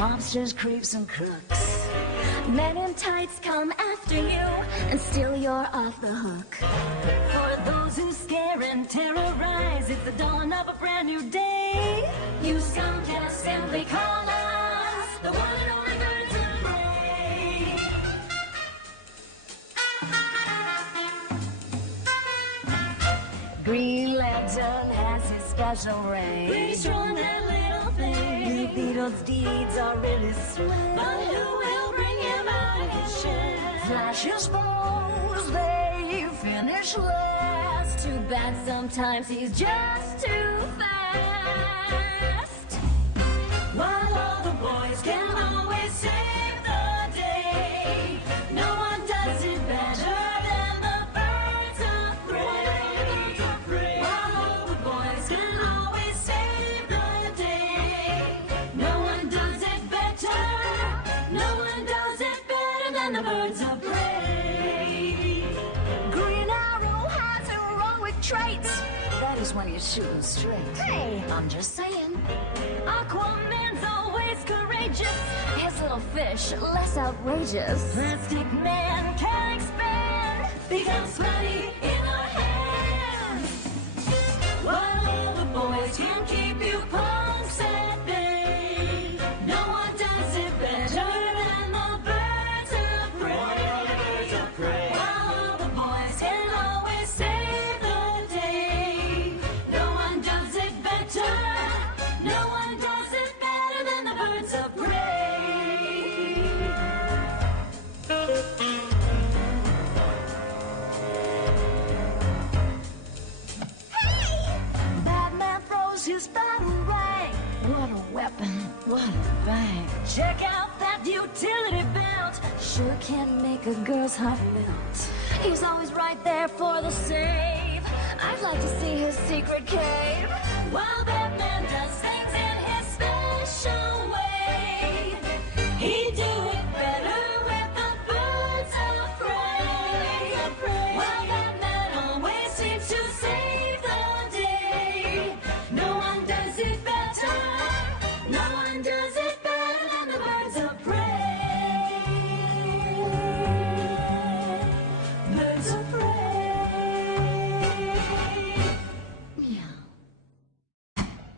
mobsters, creeps, and crooks. Men in tights come after you, and still you're off the hook. For those who scare and terrorize, it's the dawn of a brand new day. You some can simply call us the one and only Birds of Prey. Green Lantern has his special ray. Pretty strong, that little thing. Blue Beetle's deeds are really swell. But who will bring him out of his shell? Flash's foes, they finish last. Too bad sometimes he's just too fast. While all the boys can always save the day, no one does it better than the Birds of Prey. While all the boys can always save the day, no one does it better. No one does it better than the Birds of Prey. Green Arrow has heroic traits. That is when he's shooting straight. Hey, I'm just saying. Aquaman's always courageous. His little fish, less outrageous. Plastic Man can expand, becomes sweaty in our hands. While all the boys can keep you punks at bay, no one does it better than the Birds of Prey. While all the boys can always save the day, no one does it better. No one does it better than the Birds of Prey. Batman throws his batarang. What a weapon, what a bang. Check out that utility belt. Sure can make a girl's heart melt. He's always right there for the save. I'd like to see his secret cave. While Batman does things in